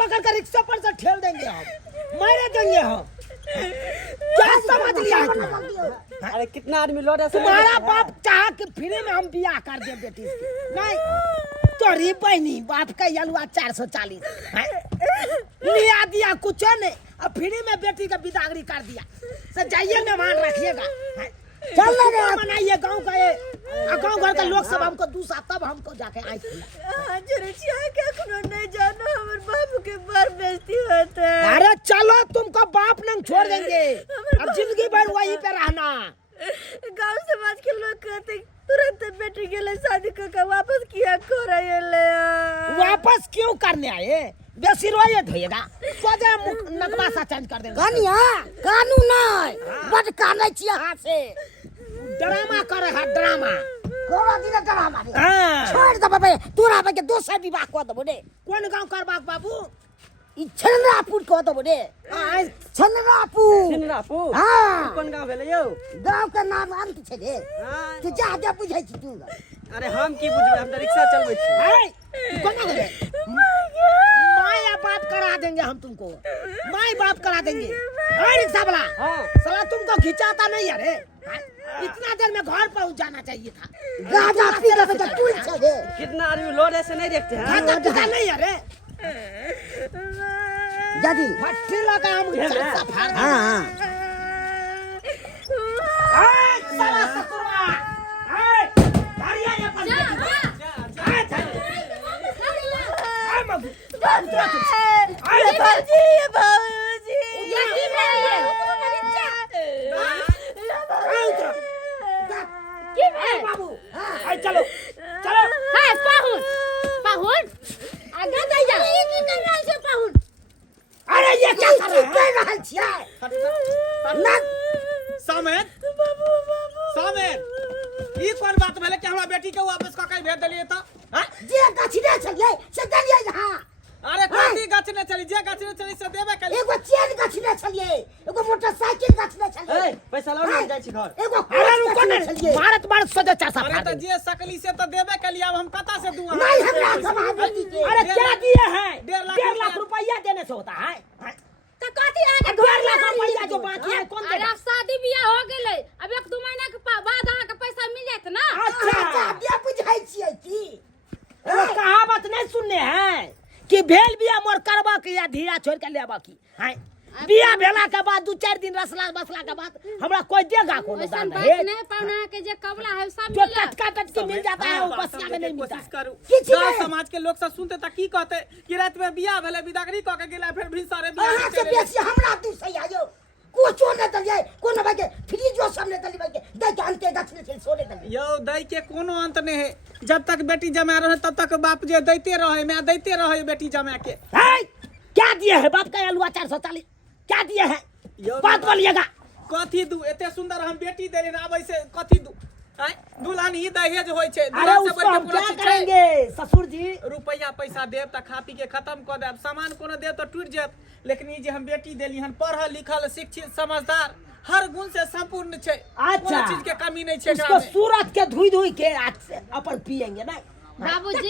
पकड़ कर रिक्शा पर से ठेल देंगे हम, मारे देंगे हम। क्या समझ लिया है तू? अरे कितना आदमी लौट ऐसे तुम्हारा बाप चाहा कि फ्री में हम बियाह कर दे बेटी से, नहीं तोरी बहनी बाप का यलुआ 440 लिया दिया कुछ नहीं, अब फ्री में बेटी का बिदागरी कर दिया। सर जाइए मेहमान रखिएगा, चल मनाइए गाँव का ये गाँव घर का लोग सब हमको दूसरा तब हमको जाके आए नहीं जानो हमारे बाबू के बार बेइज्जती होता है। अरे चलो तुमको बाप नंग छोड़ देंगे, अब जिंदगी भर वहीं पे रहना। गांव समाज के लोग कहते तुरंत बेटी के लिए शादी करके वापस किया को रहे ले। वापस क्यों करने आए? बेसी रोए धोएगा, सोचे नकबा सा चेंज कर देंगे। कनिया कानून नहीं बट काने छिया हाथ से ड्रामा करे है ड्रामा। कोरा दिन ड्रामा हां छोड़ दे बाबे, तोरा बे के दोसर विवाह को दबो दे। कौन गांव करबाक बाबू? ई छनरापुर को दबो दे। हां छनरापुर सिंगरापुर हां कौन गांव भेले यौ? गांव के नाम अंत छे रे, हाँ। तू जा दे बुझै छी तू। अरे हम की बुझबै, हम तो रिक्शा चलबै छी। हाय कौन है? माया बाप करा देंगे हम तुमको, माई बाप करा देंगे। हाय रिक्शा वाला, हां साला तुमको खिंचाता नहीं है रे, इतना देर में घर पहुंच जाना चाहिए था। गाजा पी के तो तू छे रे। कितना आदमी लौट ऐसे नहीं देखते हैं। खाता पिता नहीं है रे, जदी फट्टी लगा हम चाचा फाड़। हां हाय साला सतुआ, हाय धारिया ये पर हाय हाय मगू अरे बाबूजी ये बाबूजी ये की है ये बाबू हाय चलो चलो। हाय पाहुन पाहुन आगे जाइए। ये की कर रहल छै पाहुन? अरे ये क्या कर रहे हैं? रहल छियै ना सामेत ई कोन बात भेले कि हमरा बेटी के वापस क के भेज देलिए त? हां जे गछने छलिए से देलिए हां। अरे कथी गछने चली, जे गछने चली से देबे के। एगो चेन गछने छलिए, एगो मोटरसाइकिल गछने छलिए, ए पैसा लो ना जाई छी घर। एगो अरे रुको ना, भारत भारत सजा चासा अरे फाड़ तो देंगे। जे सकली से तो देबे के लिए, अब हम कता से दूं? नहीं हमरा समाज बेटी के। अरे क्या दिए हैं? 1.5 1.5 लाख रुपया देने से होता है। तो कथी आगे 1.5 लाख रुपया जो बाकी है कौन अरे देगा? अब शादी बियाह हो गेलै, अब 1-2 महीना के बाद अहाँ के पैसा मिल जात ना। अच्छा ये बुझाई छियै की? वो कहावत नहीं सुनने हैं कि भेल बिया मोर करबा के या धीरा छोड़ के लेबा की है। बिया भेला के बाद 2-4 दिन रसला बसला के बाद हमरा कोई देगा कोनो वैसन दान बात है? नहीं, पौना के जे कबला है सब जो मिलत। कटका के मिल जाता है वो बसिया में नहीं मिलता कोशिश है। करू। किछ गांव नहीं। समाज के लोग सब सुनते त की कहते कि रात में बियाह भेले, बिदागरी क के गेला, फिर भी सारे बियाह अहाँ से चले बेसी हमरा तू सही आयो। कुछो न दलिए, कोनो भाई के फ्रिजो सामने दली भाई के दे के अंते गछने छल सोने दली। यो दई के कोनो अंत नहीं है। जब तक बेटी जमा रहे तब तक बाप जे दैते रहे, मैं दैते रहे बेटी जमा के। है क्या दिए है बाप का अलुआ 440 क्या दिए है? बात बोलिएगा। कथी दू? एते सुंदर हम बेटी देले ना, अब ऐसे कथी दू? हैं दुल्हन ही दहेज होय छे। अरे दुल्हन से उसको बढ़ के हम पूरा क्या चीज छै। करेंगे ससुर जी? रुपया पैसा देव त खा पी के खत्म कर देव, सामान कोनो देव तो टूट जात। लेकिन ये जे हम बेटी देली हन, पढ़ल लिखल शिक्षित समझदार हर गुण से संपूर्ण छै। अच्छा कोनो चीज के कमी नहीं छै। उसको सूरत के धुई धुई के अपन पिएंगे नहीं? बाबूजी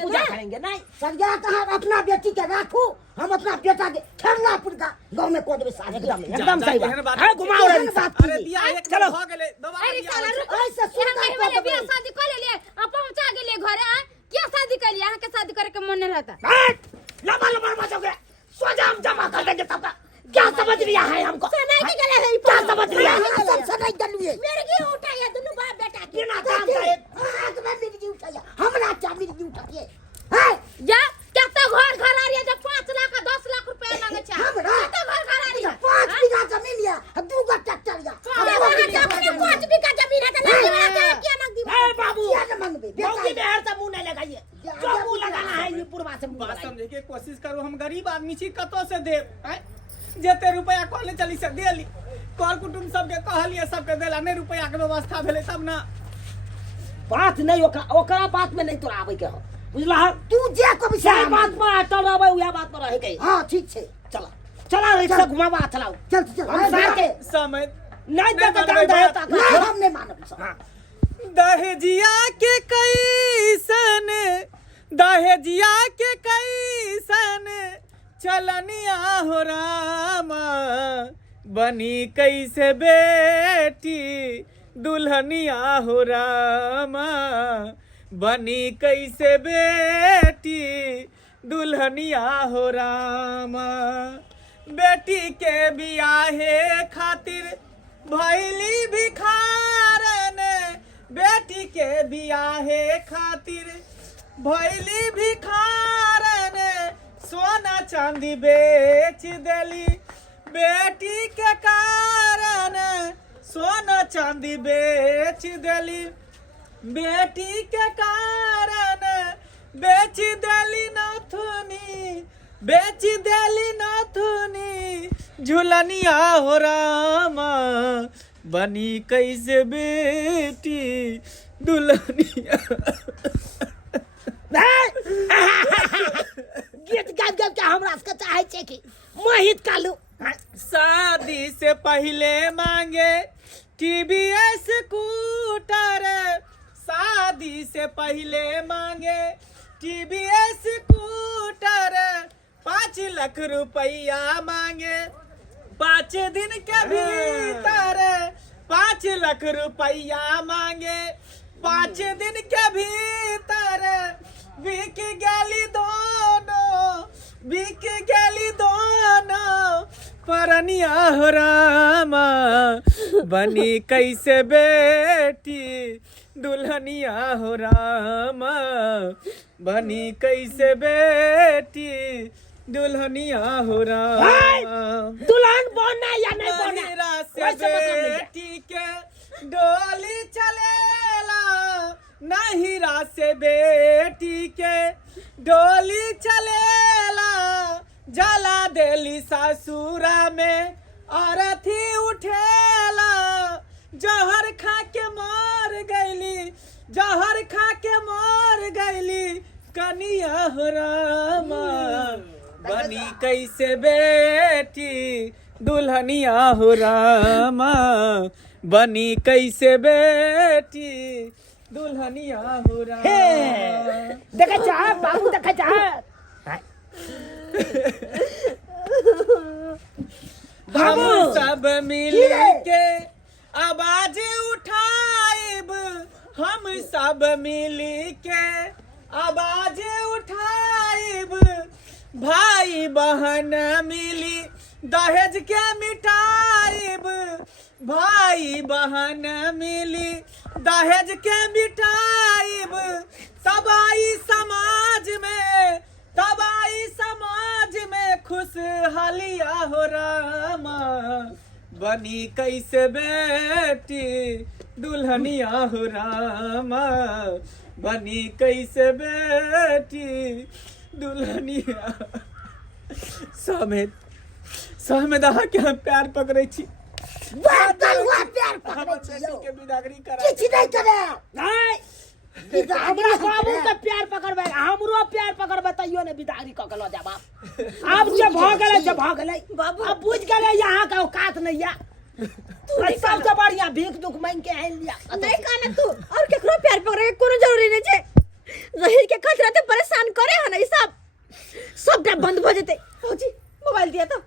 पूजा करेंगे नहीं? संज्ञा कहा अपना बेटी के राखू, हम अपना बेटा के छरलापुर का गांव में को देबे शादी। एकदम सही एहन बात बात है। घुमाओ रे बात। अरे दिया एक चलो। हो गेले, दोबारा अरे बियाह साला होय छै। रुको, ऐसे यहाँ सुंदर कहीं को वाले बियाह देबे। शादी कर लेलिए, अब पहुंचा गेलिए घरे। आ क्या शादी कर लिया? अहाँ के शादी करे के मन नहीं रहता। लबा लबा बचोगे, सोजा हम जमा कर देंगे तब का। क्या समझ लिया है हमको? नहीं के गले है क्या समझ लिया? सब सनाई दलुए। मेरे की उठाया दोनों बाप बेटा की। बिना काम करे आग में मिर्गी उठाया, हमरा क्या मिर्गी उठाइए? हैं या केते घर आ रही है जो 5 लाख 10 लाख रुपया मांगे छै। हमरा केते घर आ रही है? 5 बीघा जमीन या, 2 गो ट्रैक्टर या। अरे वहां अपने 5 बीघा जमीन है तो नहीं वाला क्या नक दी? ए बाबू क्या न मांगबे? मौगी में हर से मुंह नहीं लगाइए। जो मुंह लगाना है ये पूर्वा से मुंह बात लगाइए। समझे के कोशिश करू। हम गरीब आदमी छी, कतो से देव? हैं जेते रुपया कहले चली से देली, कर कुटुम सबके कहलिए, सबके देला नहीं। रुपया के व्यवस्था भेले तब ना। बात नहीं ओकरा बात में नहीं तोरा आवे के हो, बुझला? तू जे को सही विषय बात पर अटल रहबे, उहे बात पर रह गई। हां ठीक छे। चला चला रिक्शा घुमावा चलाओ। चल चल हम साथ के समय नहीं दे तो नहीं जान बात। दे नहीं हम नहीं मानब। हां दहेजिया के कैसन, दहेजिया के कैसन चलनिया हो रामा बनी कैसे बेटी दुल्हनिया हो रामा बनी कैसे बेटी दुल्हनिया हो रामा बेटी के बियाहे खातिर भैली भिखारन बेटी के बियाहे खातिर भैली भिखारन सोना चांदी बेच देली बेटी के कारण सोना चांदी बेच देली बेटी के कारण बेच देली नाथुनी बेच देली नाथुनी झुलनिया हो रामा बनी कैसे बेटी दुल्हनिया गीत गाबि गाबि के हमरा सबके चाहे छै कि मोहित कालू शादी से पहले मांगे टीवीएस स्कूटर शादी से पहले मांगे टीवीएस स्कूटर 5 लाख रुपया मांगे 5 दिन के भीतर 5 लाख रुपया मांगे 5 दिन के भीतर बिक गली दोनों परनिया हो रामा बनी कैसे बेटी दुल्हनिया हो रामा बनी कैसे बेटी दुल्हनिया हो रामा दुल्हन बनना या नहीं बनना नहिरा से वैसे मतलब नहीं है। बेटी के डोली चलेला नहिरा से बेटी के डोली चलेला जला देली सासुरा में अरथी उठेला जहर खा के मर गईली जहर खा के मर गईली कनिया हो रामा बनी कैसे बेटी दुल्हनिया हो रामा बनी कैसे बेटी दुल्हनिया हो रामा देखा चाह बाबू देखा चाह हम सब मिल के आवाज उठाइब हम सब मिल के आवाज उठाइब भाई बहन मिली दहेज के मिटाइब भाई बहन मिली दहेज के मिटाइब तबाही समाज में खुशहालिया हो रामा बनी कैसे बेटी दुल्हनिया हो रामा बनी कैसे बेटी दुल्हनिया समेत अहाँ के हम प्यार पकड़े छी प्यार हमर बेटी के विदागरी करा किछ नहीं करे नहीं हमरा बाबू के प्यार पकड़बे हमरो प्यार पकड़बे तइयो ने बिदागरी क के ल जा बाप अब जे भ गेलै बाबू। अब बुझ गेलै यहाँ के औकात नहीं है सबसे बढ़िया भीख दुख मांग के आइन लिया नहीं कहना तू और केकरो प्यार पकड़े के कोनो जरूरी नहीं छे जहीर के खतरा ते परेशान करे है ना ई सब बंद भ जेते फौजी मोबाइल दिया तो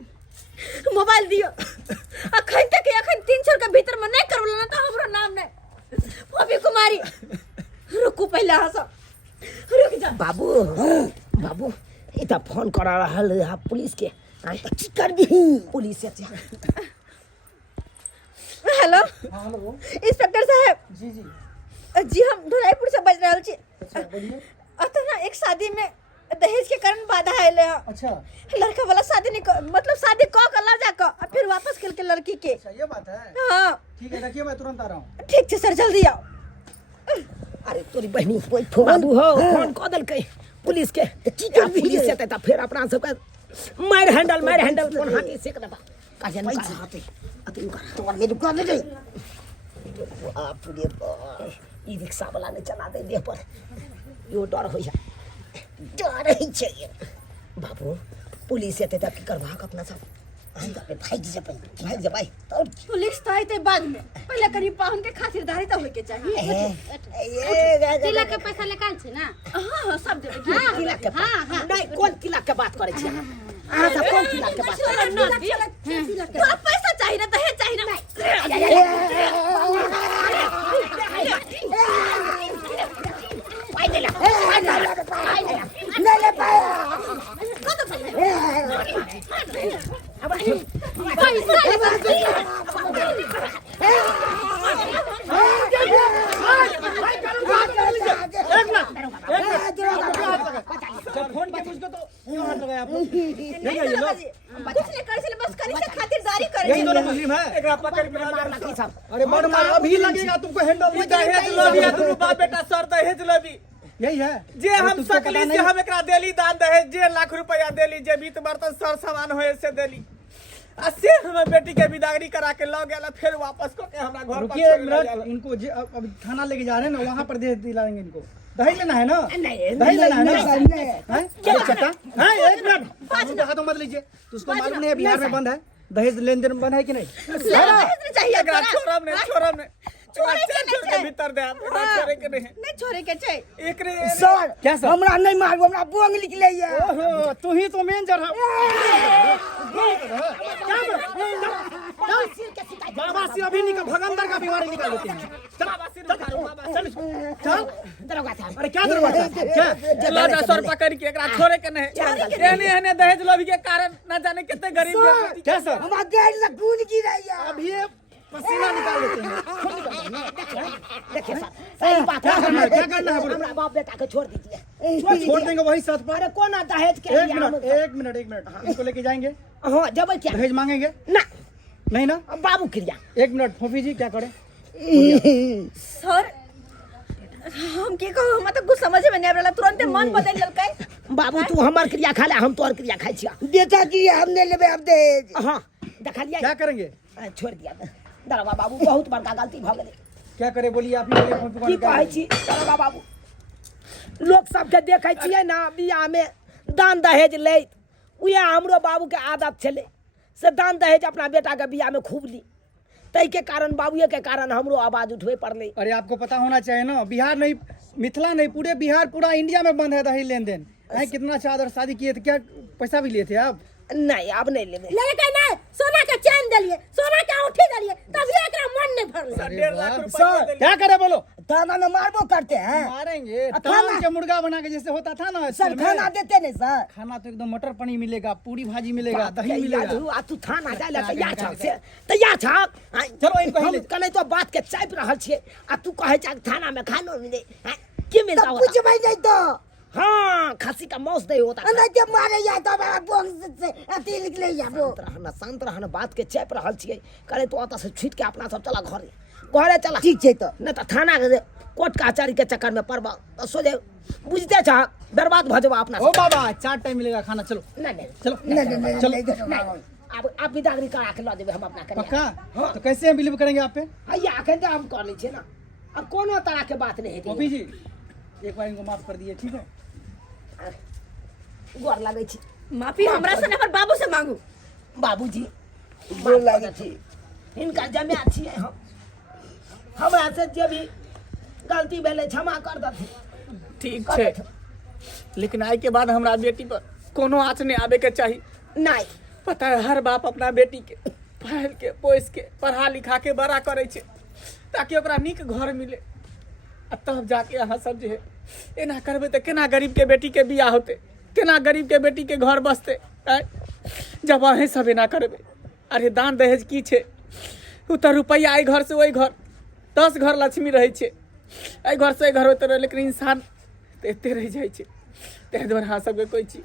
मोबाइल दियो अखन तक 300 के भीतर में नहीं करबला ना तो हमरो नाम नहीं भाभी कुमारी रुकू पहले हंस रुक जा बाबू बाबू इतना फोन करा रहल है पुलिस के की करबी पुलिस से हेलो हेलो इंस्पेक्टर साहब जी जी हम धुराईपुर से बज रहल छी अच्छा बोलिए अतना एक शादी में दहेज के कारण बाधा आइले है अच्छा लड़का वाला शादी नहीं मतलब शादी क के ला जा के और फिर वापस खेल के लड़की के अच्छा ये बात है हाँ ठीक है रखिए मैं तुरंत आ रहा हूँ ठीक है सर जल्दी आओ अरे तोरी बहनी कोई फोन बाबू हो फोन क देलकै पुलिस के की कर पुलिस से त फिर अपना सब के मार हैंडल कोन हाथी सेक देबा काजन का हाथी अति तो ये दुकान ले आप रे ई रिक्शा वाला ने चला दे देह पर यो डर होइया डर ही चाहिए बाबू पुलिस एते त की करबा अपना सब हम पे भाग जा भाई तो पुलिस तो आते बाद में पहले करीब पाहुन के खातिरदारी तो होय के चाहिए ये तिलक के पैसा निकाल छे ना हाँ सब देबे हाँ, तिलक के हाँ, हाँ। नहीं कौन तिलक के बात करे छी अहाँ सब कौन सी लाख के बात छोड़ो ना, थोड़ा पैसा चाहिए ना, दहेज चाहिए ना। नहीं ले पाया फोन के मुझको तो क्यों हाथ लगाया आप लोग? नहीं दरोगा जी, कुछ नहीं करे से बस करी से खातिरदारी करे यही छी। दोनों मुस्लिम है। एकरा पकड़ के मारना की सब अरे बड़ मार अभी लगेगा तुमको हैंडल में। दहेज लोभी दुनू बाप बेटा सर दहेज लोभी यही है जे हम तुमको सकली पता से नहीं? हम एकरा देली दान दहेज जे लाख रुपया देली जे बीत बर्तन सर सामान होए से देली आ से हम बेटी के विदागरी करा के लौ गेला फिर वापस को के हमरा घर पर रुकिए एक छोड़ ले मिनट, जाला। इनको अब थाना लेके जा रहे हैं ना, वहाँ पर दे दिलाएंगे इनको। दहेज लेना है ना? नहीं, दहेज लेना है ना? नहीं, हैं? अरे चट्टा, हैं? एक मिनट, उनके हाथों मत लीजिए। तो उसको मालूम नहीं है बिहार में बंद है, दहेज लेन देन बंद है कि नहीं? दहेज नहीं चाहिए एकरा तोरा। छोड़म ने छोड़े के छोड़ नहीं के छै। भीतर दे आप छोड़े के नहीं नहीं छोड़े के चाहिए। एकरे सर क्या सर? हमरा नहीं मारबो, हमरा बोंग निकले ये ओहो, तू ही तो मेन जरा। बाबा सिर अभी निकल, भगंदर का बीमारी निकाल देते हैं। चल, बाबा सिर उठाओ, बाबा सिर चल। दरोगा साहब अरे क्या दरवाजा? क्या? लादा सर पकड़ के एकरा छोड़े के नहीं एहने एहने दहेज लोभी के कारण न जाने कितने गरीब व्यक्ति क्या सर? हमरा डेढ़ लाख खून गिरा ये अभी ये पसीना निकाल देते हैं। देखिए सर सही बात क्या करना है? है। क्या करना है बोलो? हमरा बाप बेटा को छोड़ दीजिए। छोड़ देंगे वही साथ पर। अरे कौन आता दहेज के एक लिए मिनट, हम- एक मिनट, एक मिनट, इनको लेके जाएंगे, हाँ जब क्या दहेज मांगेंगे ना नहीं ना? बाबू क्रिया एक मिनट, फोफी जी क्या करें? सर हम की कहू, हम तो कुछ समझ में नहीं आबला, तुरंत मन बदल ललकै। बाबू तू हमार क्रिया खा ले, हम तोर क्रिया खाई छिया। बेटा की हमने लेबे अब दहेज हाँ देखा लिया क्या करेंगे? छोड़ दिया दरोगा बाबू, बहुत बड़का गलती भ गेलै। क्या करे बोलिए आप ही बोलिए, फोफी को की निकाल कहै दीजिए। छी दरोगा बाबू, लोग सबके देखै छियै ना बियाह में दान दहेज लैत, उहे हमरो बाबू के आदत छलै से दान दहेज अपना बेटा के बियाह में खूब ली, तै के कारण बाबूए के कारण हमरो आवाज उठवे पड़लै। अरे आपको पता होना चाहिए ना, बिहार नहीं, मिथिला नहीं, पूरे बिहार, पूरा इंडिया में बंद है दहेज लेन देन। हैं, कितना अच्छा आदर शादी किए थे, क्या पैसा भी लिए थे आप? नहीं अब नहीं लेबै। लड़का नहीं, सोना के चैन दलिए, सोना के अंगूठी दलिए, तब ये एकरा मन नहीं भरले। सर 1.5 लाख रुपया सर, देली। क्या करे बोलो? थाना में मारबो करते हैं मारेंगे, खाना- तान के मुर्गा बना के जैसे होता था ना सर, स्कूल में। खाना देते नहीं सर। खाना तो एकदम मटर पनीर मिलेगा, पूरी भाजी मिलेगा, दही मिलेगा। आ तू थाना जाय ला तैयार छक से तैयार छक। चलो इनको ही हम ले। कने तो बात के चाप रहल छियै आ तू कहै छ थाना में खानो मिले, हैं? की मिलता तब होता? कुछ भाई नहीं तो हाँ खस्सी का मौस नहीं होता। नहीं जब मारे या तो हमारा बोंग से अति निकले या वो शांत रहना, बात के चाप रहल छियै, करे तो ओतऽ से छूट के अपना सब चला घरे घरे चला। ठीक है तो नहीं तो थाना के कोर्ट कचहरी के चक्कर में पड़बा तो सोचे बुझते छ बर्बाद भ जाबा अपना ओ बाबा, 4 टाइम मिलेगा खाना, चलो नहीं नहीं चलो नहीं चलो। नहीं अब आप विदागरी करा के ला देबे हम अपना कन्या। पक्का? तो कैसे हम बिलीव करेंगे आप पे? हैया अखन तो हम कर लै छियै ना, अब कोनो तरह के बात नहीं फोफी है। जी, एक बार इनको माफ कर दिए, ठीक है? गोर लागै छी माफी हमरा से नहीं, पर बाबू से मांगू। बाबूजी, गोर लागै छी। इनका जमा छियै हम, हमरा से जे भी गलती भेलै क्षमा कर दथि। ठीक छै, लेकिन आइ के बाद हमरा बेटी पर कोनो आँच नहीं आवे के चाहिए। नहीं पता है हर बाप अपना बेटी के पाल के पोस के पढ़ा लिखा के बड़ा करे छै ताकि ओकरा नीक घर मिले, आ तब जाके अहाँ सब जे है एना करबै तऽ केना गरीब के बेटी के बियाह होते, केना गरीब के बेटी के घर बसते, आँय? जब अहें सब एना करबै। अरे दान दहेज की छै, उ तऽ रुपैया एहि घर से ओहि घर, 10 घर लक्ष्मी रहै छै, एहि घर से एहि घर होते रहे, लेकिन इंसान तऽ एते रह जाइ छै। ताहि दुआरे अहाँ सबके कहै छी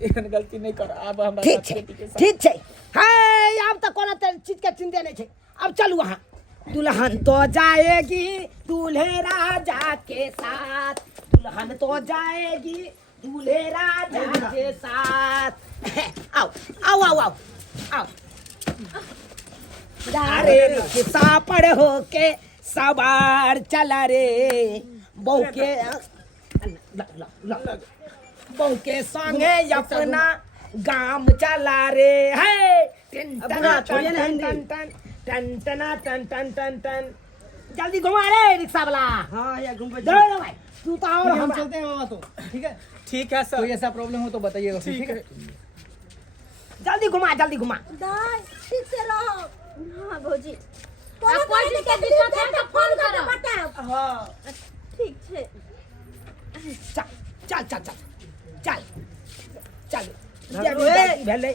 एहन गलती नहीं कर। आब हमरा ठीक साथ छै बेटी के साथ ठीक छै। हाय आब तऽ कोनो चीज के चिंता नहीं छै। अब चलू अहाँ। दुल्हन तो जाएगी दूल्हे राजा के साथ, दुल्हन तो जाएगी दूल्हे राजा के साथ। आओ आओ आओ आओ आओ। अरे रिक्शा पर होके सवार चला रे, बहू के बहू के संगे अपना गाम चला रे है। जल्दी घुमा रे रिक्शा वाला। हाँ या घूम दौड़ो भाई, तू तो और हम हम चलते हैं बाबा, तो ठीक है? ठीक है सर। कोई ऐसा प्रॉब्लम हो तो बताइएगा, ठीक है? जल्दी घुमा जल्दी घुमा। दाई ठीक से रहो। हाँ भौजी आ कोई चीज के दिक्कत है तो फोन करो। बताओ। हाँ ठीक छे। चल चल चल चल चल चल हाँ, जे तो भी गलती भेलै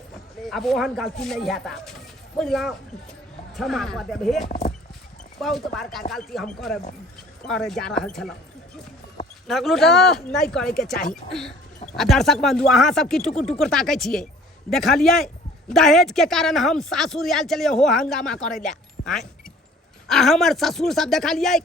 अब ओहन गलती नहीं है ता बुझलौ क्षमा कऽ देब हे बहुत बड़का गलती हम करे जा रहल छलौ नहीं करे के चाही। आ दर्शक बंधु अहाँ सब की टुकुर टुकुर ताकै छियै देखलियै दहेज के कारण हम सासुर आयल चलिए हो हंगामा करे ले आय आ हमर ससुर सब देखलियै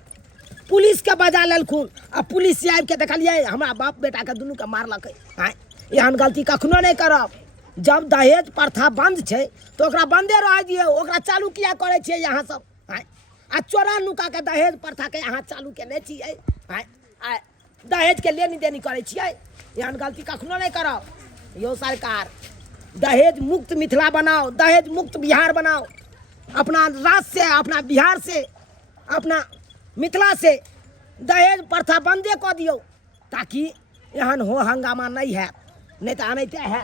पुलिस के बजा लेलखुन आ पुलिस आबि के देखलियै हमरा बाप बेटा के दुनू के मारलकै। आय एहन गलती कखनो नहीं करब। जब दहेज प्रथा बंद छै तो ओकरा बंदे रह दियौ ओकरा चालू किया करे छियै यहाँ सब। आय आ चोरा नुका के दहेज प्रथा के यहाँ चालू केने छियै। आय आ दहेज के लेनी देनी करे छियै एहन गलती कखनो नहीं करब। यो सरकार दहेज मुक्त मिथिला बनाओ दहेज मुक्त बिहार बनाओ अपना राज्य से अपना बिहार से अपना मिथिला से दहेज प्रथा बंदे कऽ दियौ ताकि एहन हो हंगामा नहीं है नहीं तो अनैते है।